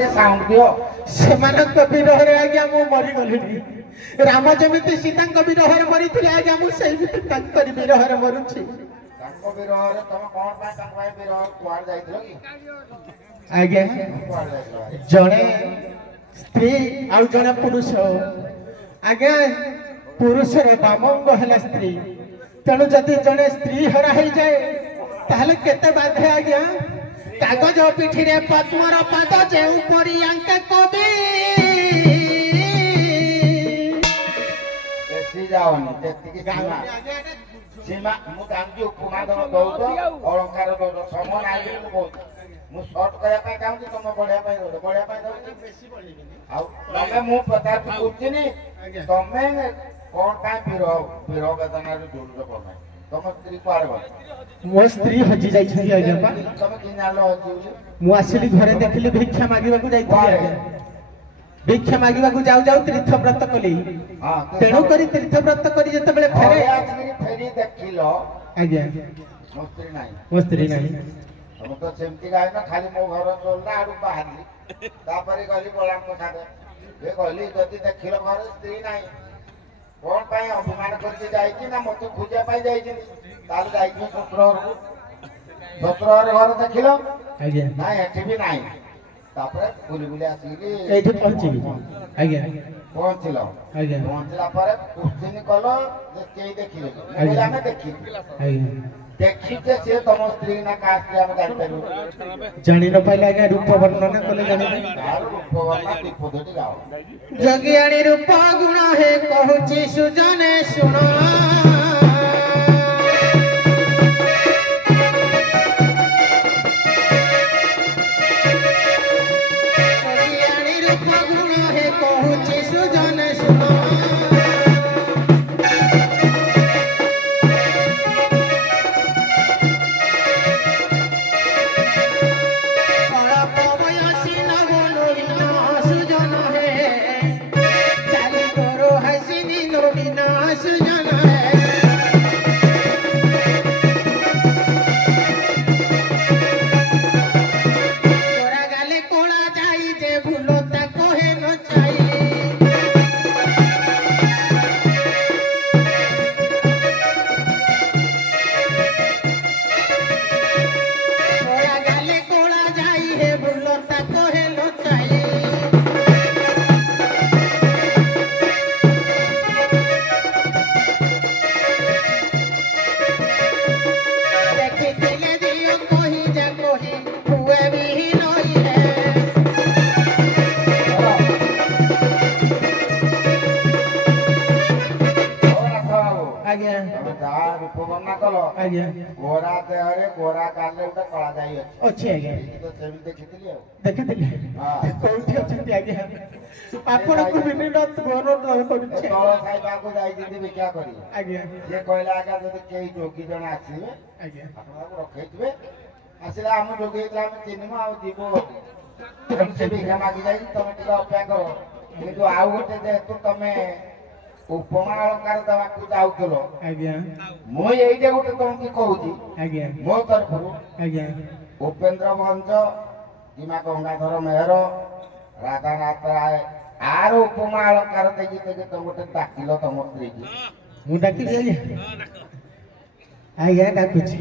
ଟିକେ ସାଉଣ୍ଡ ଦିଅ। ସେମାନଙ୍କ ବିରହରେ ଆଜ୍ଞା ମୁଁ ମରିଗଲିଣି। ରାମ ଯେମିତି ସୀତାଙ୍କ ବିରହରେ ମରିଥିଲେ ଆଜ୍ଞା ମୁଁ ସେମିତି ତାଙ୍କରି ବିରହରେ ମରୁଛି। ତାଙ୍କ ବିରହରେ ତମେ କଣ ପାଇଁ ତାଙ୍କ ପାଇଁ ବିରହ କୁଆଡେ ଯାଇଥିଲ କି? ଆଜ୍ଞା କୁଆଡେ ଯାଇଥିଲ? ଜଣେ ସ୍ତ୍ରୀ ଆଉ ଜଣେ ପୁରୁଷ। ଆଜ୍ଞା ପୁରୁଷର ବାମଙ୍ଗ ହେଲା ସ୍ତ୍ରୀ। ତେଣୁ ଯଦି ଜଣେ ସ୍ତ୍ରୀ ହରା ହେଇଯାଏ ତାହେଲେ କେତେ ବାଧେ ଆଜ୍ଞା। କାଗଜ ପିଠିରେ ପଦ୍ମର ପାଦ ଯେଉଁ ପରି ଆଙ୍କେ କବି। ବେଶୀ ଯାଅନି ଯେତିକି ସୀମା ମୁଁ ଜାଣିଛି ଉପମା ତମ ଦଉଛ ଅଳଙ୍କାର ଦଉଛ ସମ ନାହିଁ ବୋଲି ମୁଁ କହୁଛି। ମୁଁ ସର୍ଟ କରିବା ପାଇଁ ଚାହୁଁଛି ତମେ ବଢିଆ ପାଇଁ ଦଉଛ ବଢିଆ ପାଇଁ ଦଉଛି ଆଉ ତମେ ମୁଁ ପଚାରୁଛି ବୁଝିନି ତମେ କଣ ପାଇଁ ବିରହ ବେଦନାରୁ ଯୋଡୁଛ କଣ ପାଇଁ? ତମ ସ୍ତ୍ରୀ କୁଆଡେ ଗଲେ? ମୋ ସ୍ତ୍ରୀ ହଜି ଯାଇଛନ୍ତି ଆଜ୍ଞା। ତମେ କି ଜାଣିଲ ହଜି ବୋଲି? ମୁଁ ଆସିଲି ଘରେ ଦେଖିଲି ଭିକ୍ଷା ମାଗିବାକୁ ଯାଇଥିଲି ଆଜ୍ଞା। ଭିକ୍ଷା ମାଗିବାକୁ ଯାଉ ଯାଉ ତୀର୍ଥ ବ୍ରତ କଲି। ତେଣୁ କରି ତୀର୍ଥ ବ୍ରତ କରି ଯେତେବେଳେ ଫେରେ ଫେରି ଦେଖିଲ ଆଜ୍ଞା ମୋ ସ୍ତ୍ରୀ ନାହିଁ। ମୋ ସ୍ତ୍ରୀ ନାହିଁ। ତମେ ତ ସେମିତି ଗାଇନ ଖାଲି ମୋ ଘର ଚଳିଲା ଆଡୁ ବାହାରିଲି ତାପରେ ଗଲି ବଳାଙ୍କ ସାଙ୍ଗେ ଏ ଗଲି ଯଦି ଦେଖିଲ ଘରେ ସ୍ତ୍ରୀ ନାହିଁ କଣ ପାଇଁ ଅଭିମାନ କରିକି ଯାଇଛି ନା ମତେ ଖୋଜିବା ପାଇଁ ଯାଇଛି? ତାହେଲେ ଯାଇଥିବ ଶ୍ୱଶୁର ଘରକୁ। ଶ୍ୱଶୁର ଘର ଦେଖିଲ ଆଜ୍ଞା ନାଇଁ ଏଠି ବି ନାହିଁ। ତାପରେ ବୁଲି ବୁଲି ଆସିକି ଏଇଠି ପହଞ୍ଚିବି ଆଜ୍ଞା। ପହଞ୍ଚିଲ ଆଜ୍ଞା ପହଞ୍ଚିଲା ପରେ କୁସ୍ତିନ କଲ ଯେ କେହି ଦେଖିଲେ ଆଜ୍ଞା ଆମେ ଦେଖିଲୁ ଆଜ୍ଞା। ଦେଖିଛେ ସିଏ ତମ ସ୍ତ୍ରୀ ନା କାହା ସ୍ତ୍ରୀ ଆମେ ଜାଣିପାରିବୁ? ଜାଣି ନ ପାଇଲେ ଆଜ୍ଞା ରୂପ ବର୍ଣ୍ଣନା କଲେ ଜାଣିବି। ତାର ରୂପ ବର୍ଣ୍ଣନା ଦୀପଦଟି ଗାଅ। ଜଗିଆଣି ରୂପ ଗୁଣ ହେ କହୁଛି ସୁଜନେ ଶୁଣ। ଜଗିଆଣି ରୂପ ଗୁଣ ହେ କହୁଛି ସୁଜନେ ଶୁଣ। ଗୋରା ଦେହରେ ଗୋରା କାନରେ ଗୋଟେ କଳା ଯାଇ ଅଛି ଆଜ୍ଞା। ସେମିତି ଦେଖିଥିଲି ଆଉ ଦେଖିଥିଲି କୋଉଠି ଅଛନ୍ତି ଆଜ୍ଞା? ଆପଣଙ୍କୁ ବିଭିନ୍ନ କରୁଛି ତଳ ଖାଇବାକୁ ଯାଇଛନ୍ତି ଭିକ୍ଷା କରି ଆଜ୍ଞା। ସିଏ କହିଲା ଆଜ୍ଞା ଯଦି କେହି ଯୋଗୀ ଜଣେ ଆସିବେ ଆଜ୍ଞା ଆପଣଙ୍କୁ ରଖେଇଥିବେ ଆସିଲେ ଆମ ଯୋଗୀ ହେଇଥିଲା ଆମେ ଚିହ୍ନିବୁ ଆଉ ଯିବୁ। ସେ ଭିକ୍ଷା ମାଗି ଯାଇଛି ତମେ ଟିକେ ଅପେକ୍ଷା କର। କିନ୍ତୁ ଆଉ ଗୋଟେ ଯେହେତୁ ତମେ ଉପମା ଅଳଙ୍କାର ଦେବାକୁ ଯାଉଥିଲ ଆଜ୍ଞା ମୁଁ ଏଇଟା ଗୋଟେ ତମକୁ କହୁଛି ଆଜ୍ଞା ମୋ ତରଫରୁ ଆଜ୍ଞା। ଉପେନ୍ଦ୍ର ଭଞ୍ଜ କିମ୍ବା ଗଙ୍ଗାଧର ମେହର ରାଧାନାଥ ରାୟ ଆର ଉପମା ଅଳଙ୍କାର ଦେଇକି ତମେ ଗୋଟେ ଡାକିଲ ତମ ସ୍ତ୍ରୀକି। ମୁଁ ଡାକିଲି ଆଜ୍ଞା ଆଜ୍ଞା ଡାକୁଛି।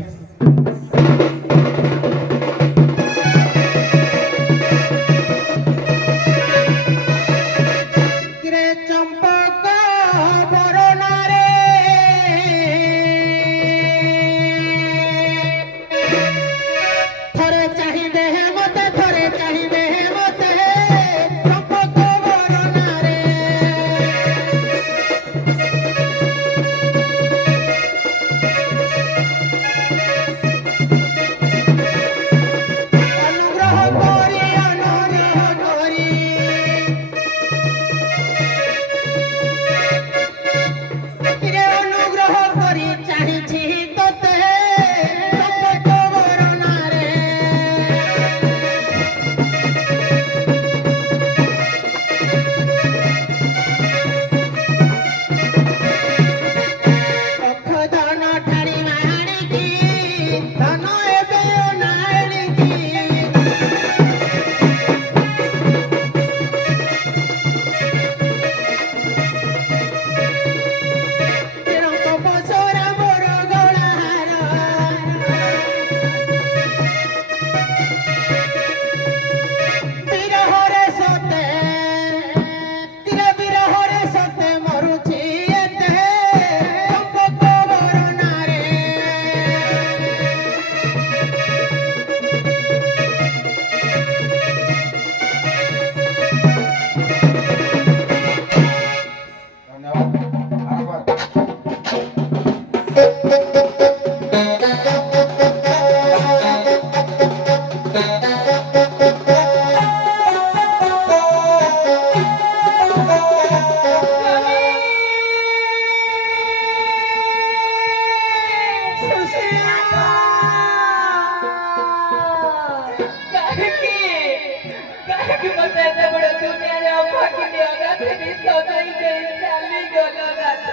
काहे मते एते बड़ दुनिया रे अभागी ने अनाथ नि सदाई दे चाली गलो नाथ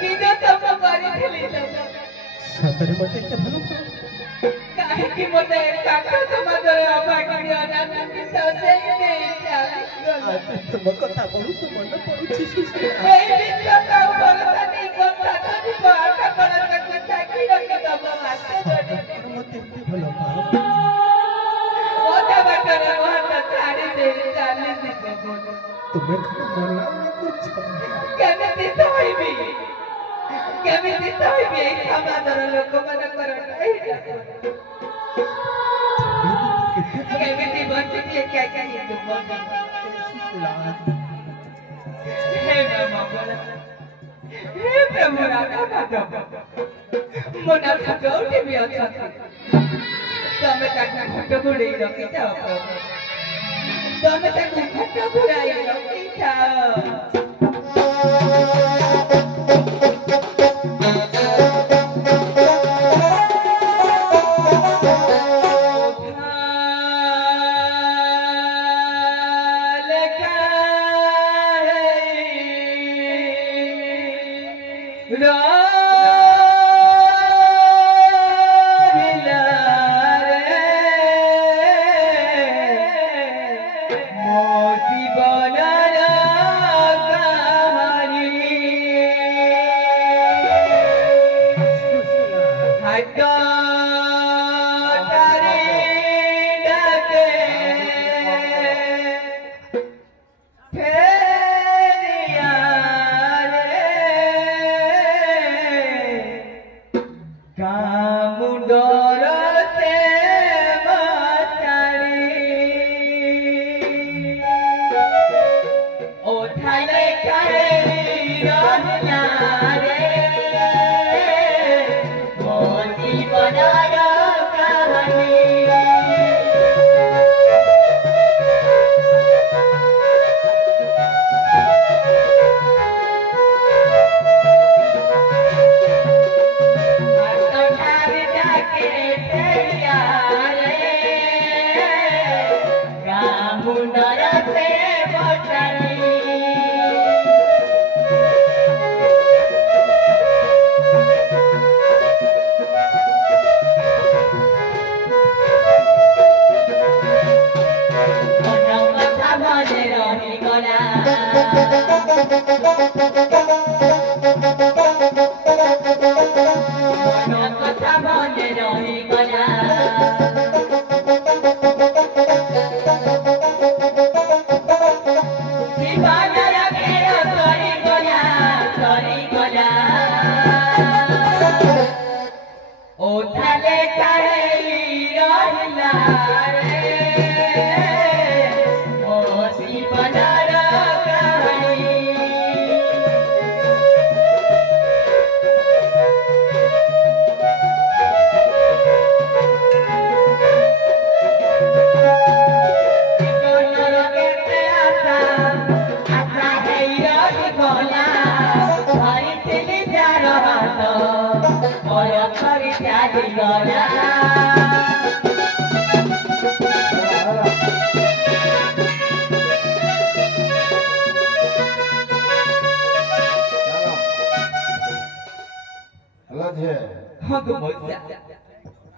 किदो सब करि थिली सतरे मते के भलो काहे कि मते काका समाज रे अभागी ने अनाथ नि सदाई दे चाली गलो आज तुम कथा बहुत मन पड़ुछि सुशीला ए विश्व का भरोसा नहीं करता तो पाठ कर तक चाकी रखे तब माते जोड़ी मते के भलो पाओ ओदा बटरे वहां छाड़ी दे चाली दिबो तुम्हें मरना कुछ केमिति सहिबी ए समाजर लोक मन कर केमिति बंचिए क्या क्या तुम हे मंगल हे प्रभु राधा माधव मोना भगवती भी अच्छा तमे ताकू घट गुड़े रखी था तमे ताकू घट गुड़ाई रखी था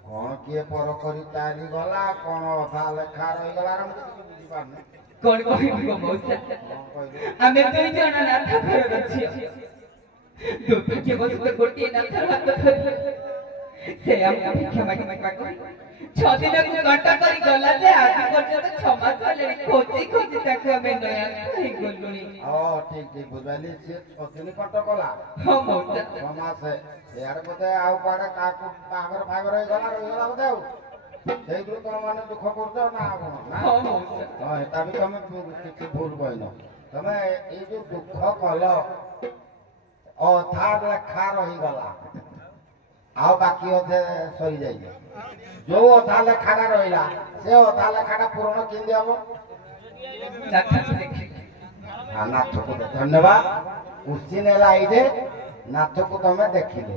कौन किए पर करी तारी गला कौन अधा लेखा रही गला रे मुझे কিছু বুঝি পারনি कोन कहिबो मौसा आमे दुई जण नाथ घर अछि दुर्भाग्य बसते गोटी नाथ हाथ धरि से हम भिक्षा मागी मागी 6 दिन को घंटा करी गला जे आदि पर्यंत 6 मास ले खोजी खोजी ताको आमे नया कहि गलुनी ठीक ठीक बुझाली से 6 दिन कट गला हां मौसा 6 मास यार बोते आउ पाडे काकू बागर फागर रही गला बोते आउ ସେଇଠୁ ତମ ମାନେ ଦୁଃଖ କରୁଛ ନା ହଁ ଏଟା ବି ତମେ କିଛି ଭୁଲ କହିନ ତମେ ଏଇ ଯୋଉ ଦୁଃଖ କଲ ଅଧା ଲେଖା ରହିଗଲା ଆଉ ବାକି ଅଧେ ସରିଯାଇଛି ଯୋଉ ଅଧା ଲେଖାଟା ରହିଲା ସେ ଅଧା ଲେଖାଟା ପୂରଣ କେମିତି ହବ ନାଥକୁ ଧନ୍ୟବାଦ କୋଶ୍ଚିନ୍ ହେଲା ଏଇ ଯେ ନାଥକୁ ତମେ ଦେଖିଲେ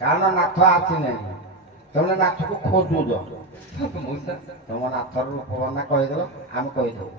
କାରଣ ନାଥ ଆସିନାହିଁ ତମେ ନାଥକୁ ଖୋଜୁଛ ମଉସା ତମ ନାଥର ରୂପ ବର୍ଣ୍ଣନା କହିଦେଲ ଆମେ କହିଦେବୁ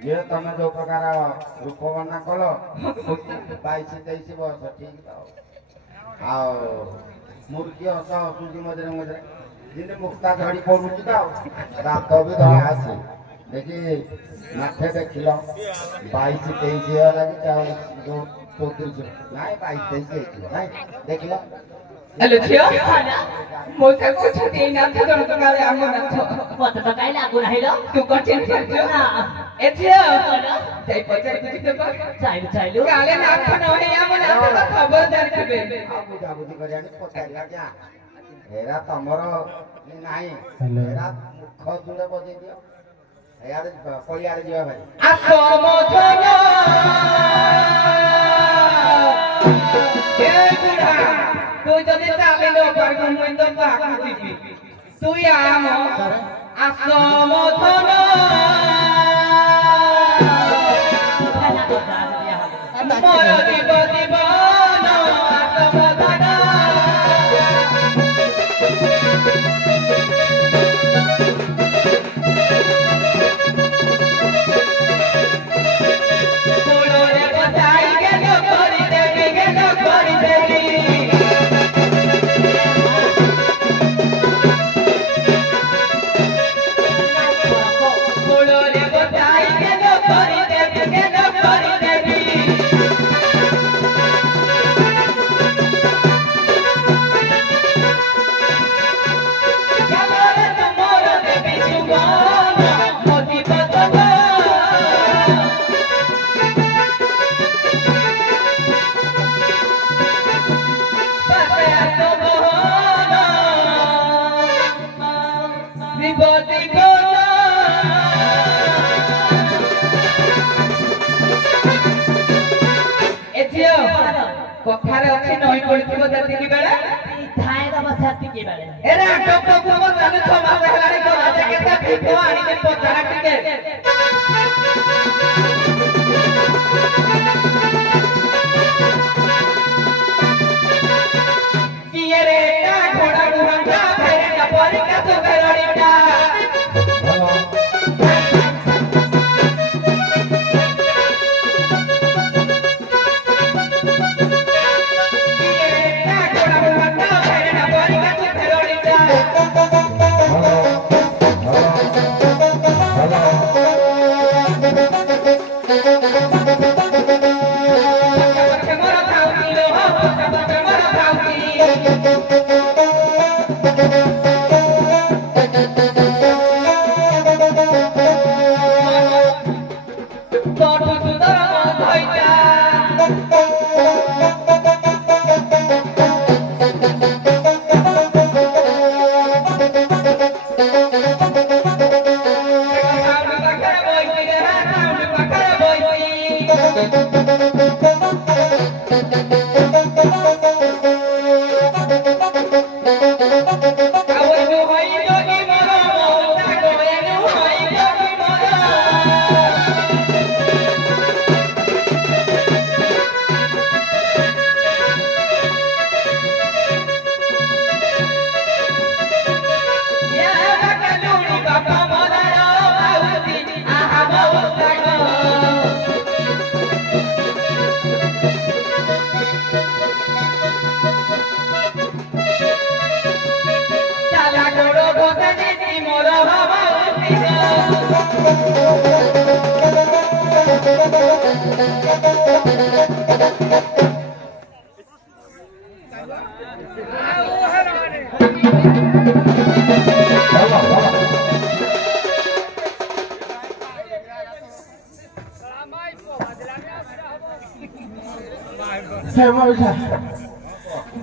ये तमे जो प्रकार रूप वर्णना कल 22-23 वर्ष ठीक आ मूर्ति हस हसुची मझे मझे जिन मुक्ता झड़ी पड़ुची तो रात भी धरा आसी देखी नाथे देखिल 22-23 लगी जो 34 नाई 22-23 नाई देखिल हेलो छियो मोसा को छती नाथ जण तो गाले आमो नाथ मत तो काई लागू नाही रो तू कठिन करछो ए छियो जाई पचार तुझी तो चाइलु गाले नाथ नहे आमो नाथ तो खबरदार केबे आ बुझा बुझी करियानी पचारला क्या हेरा तमरो नाही हेरा मुख जुड़े बजे दियो यार पलियारे जीवा भाई असमोधन ए बुढ़ा तू जदि चाले नो पर मुई तो बाकू दिबी तू आम असमोधन मोर जीव जीवन असमोधन कोलोरे बसाई गेलो करी देबी कोलोरे बसाई गेलो करी देबी गलोरे तुमोर देबी जुबान मोती बतवा कथारे अछि नई पड़िथिबो जतिकी बेला थाए द बसाती के बारे एरा टोको को जाने छमा हेलानी को राजा केता भिको आनी के पचारा टिके किए रे का घोड़ा गुहंगा फेरे का परिका तो फेरड़ीटा Hello.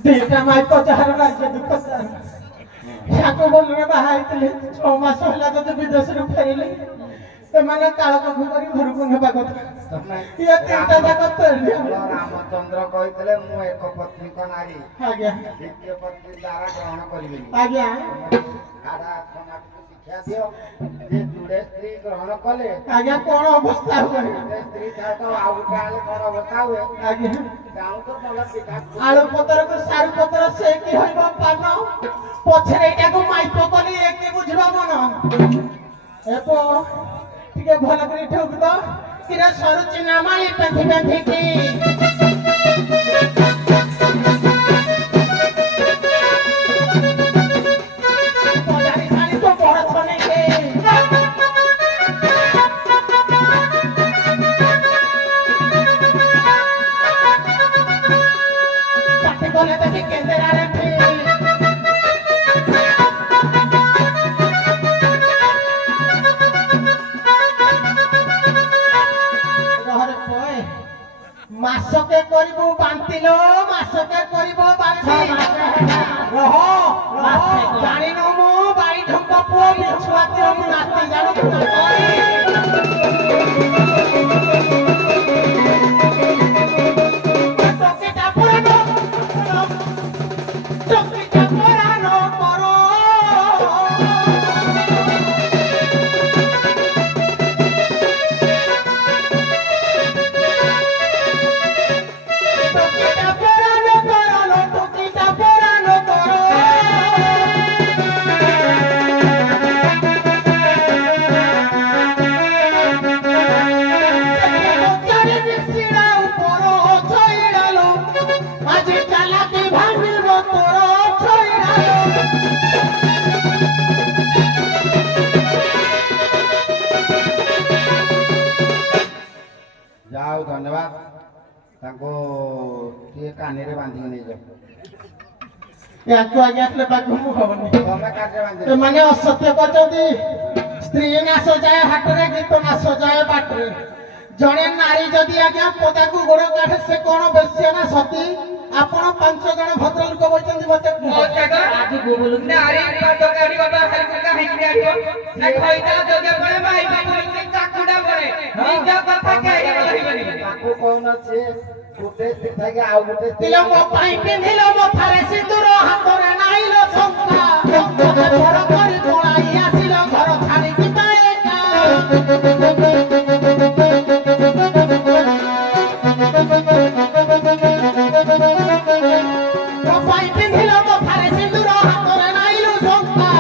ଦିଟା ମାଇପ ଯାହାର ରାଜ୍ୟ ଦୁଃଖ ତାକୁ ଭଲରେ ବାହା ହେଇଥିଲେ 6 ମାସ ହେଲା ଯଦି ବିଦେଶରୁ ଫେରିଲେ ସେମାନେ କାଳକଖ କରି ଘରକୁ ନେବା କଥା ଇଏ ତିନିଟା ଯାକ ରାମଚନ୍ଦ୍ର କହିଥିଲେ ମୁଁ ଏକ ପତ୍ନୀଙ୍କ ନାରୀ ଆଜ୍ଞା ଦ୍ୱିତୀୟ ପତ୍ନୀ ଦ୍ୱାରା ଗ୍ରହଣ କରିବିନି ଆଜ୍ଞା ଶିକ୍ଷା ଦିଅ ଯେ ଯୁଡେ ସ୍ତ୍ରୀ ଗ୍ରହଣ କଲେ ଆଜ୍ଞା କଣ ଅବସ୍ଥା ହୁଏ ସ୍ତ୍ରୀ ଥାଉ ଆଉ ଗୋଟେ ଆଲେ କଣ ଅବସ୍ଥା ହୁଏ ଆଜ୍ଞା ଗାଁ ତ ଭଲ ପିଠା ଆଳୁ ପତରକୁ ସାରୁ ପତର ସେ କି ହଇବ ପାନ ପଛରେ ଏଇଟାକୁ ମାଇପ କଲି ଏ କି ବୁଝିବା ମନ ଏପ ଟିକେ ଭଲ କରି ଠୁକ ତ କିରେ ସରୁଚି ନାମାଳି ପେନ୍ଥି ପେନ୍ଧିକି মাসকে করিব বান্তিলো মাসকে করিব বান্তি রহ জানি ন মু বাড়ি ঢঙ্ক পুଅ বিছুয়াতি মু নাতি জানো টকেটা পুরানো টকেটা পুরানো করো ଯାଉ ଧନ୍ୟବାଦ ତାଙ୍କୁ ଟିକେ କାନିରେ ବାନ୍ଧିକି ନେଇଯାଅ ୟାକୁ ଆଜ୍ଞା ବାଘ ମୁଁ ହବନି ତମେ କାନିରେ ବାନ୍ଧି ଏମାନେ ଅସତ୍ୟ କରିଛନ୍ତି ସ୍ତ୍ରୀ ନାଶ ଯାଏ ହାଟରେ ଗୀତ ନାଶ ଯାଏ ବାଟରେ ଜଣେ ନାରୀ ଯଦି ଆଜ୍ଞା ପଦାକୁ ଗୋଡ କାଢେ ସେ କଣ ବେଶ୍ୟା ନା ସତୀ ଆପଣ 5 ଜଣ ଭଦ୍ର ଲୋକ ବଇଛନ୍ତି ମତେ ଆଜି ବୋଲୁ ନାରୀ ପାଦ କାଢିବ ବାହାରକୁ କାହିଁକି ଆଣିବ ନା ଖଇତା ଯୋଗ୍ୟ ପଡେ ମାଇପା ବୋଲୁଛି ଚାକୁଡା ପଡେ ନିଜ କଥା କେହି କହିବନି ତାକୁ କହୁନ ସେ ଗୋଟେ ସ୍ତ୍ରୀ ଆଉ ଗୋଟେ ସ୍ତ୍ରୀ ତିଲ ମୋ ପାଇଁ ପିନ୍ଧିଲ ମଥାରେ ସିନ୍ଦୁର ହାତରେ ନାଇଲ ଶଙ୍ଖା ଘର କରି ପଳାଇ ଆସିଲ ଘର ଛାଡ଼ିକି ଏକା ମୋ ପାଇଁ ପିନ୍ଧିଲ ମଥାରେ ସିନ୍ଦୁର ହାତରେ ନାଇଲ ଶଙ୍ଖା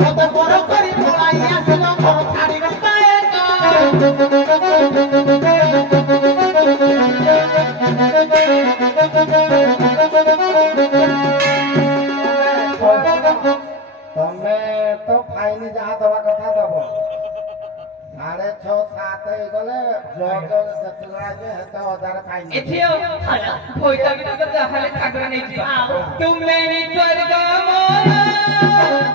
ମତେ ଘର କରି ପଳାଇ ଆସିଲ ଘର ଛାଡ଼ିକି ଏକା ତମେ ତ ଫାଇନ ଯାହା ଦବା କଥା ଦବ 6.5 7 ହେଇଗଲେ ଜଜ ଯେତେ ଜଣ ଆସିବେ ସେତେ ହଜାର ଫାଇନ ଏଥିଓ ଖଇତା ବି ତ ଯାହାଲେ ଠାକୁର ନେଇଯିବା ତୁମେ ହିଁ ସ୍ୱର୍ଗ ମୋର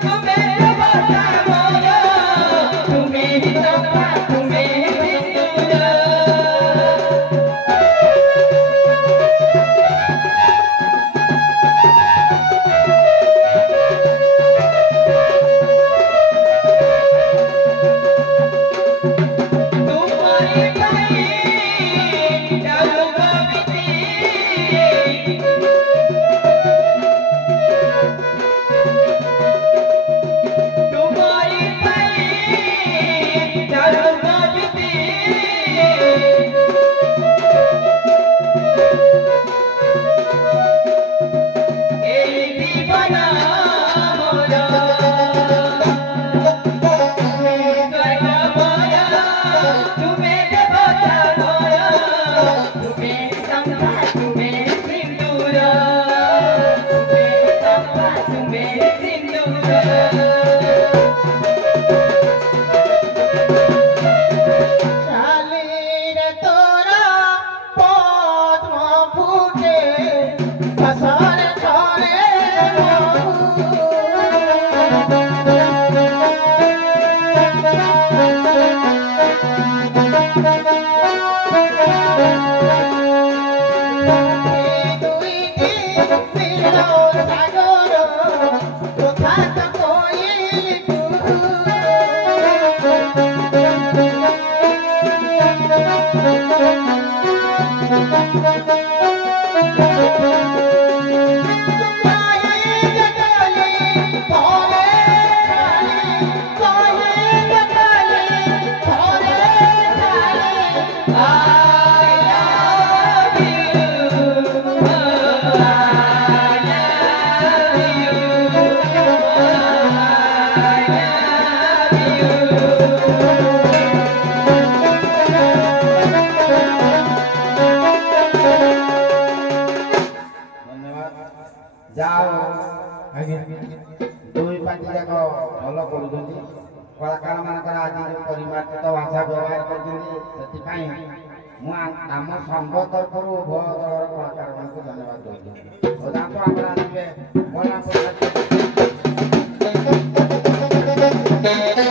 ତୁମେ ବର୍ଷା ମୋର ତୁମେ ହିଁ ଚମ୍ପା ତୁମେ ହିଁ ସିନ୍ଦୁର कलाकार मानकर आज जो परिमार्जित भाषा व्यवहार कर आम संघ तरफ उभय दलर कलाकार मान धन्यवाद दूँ।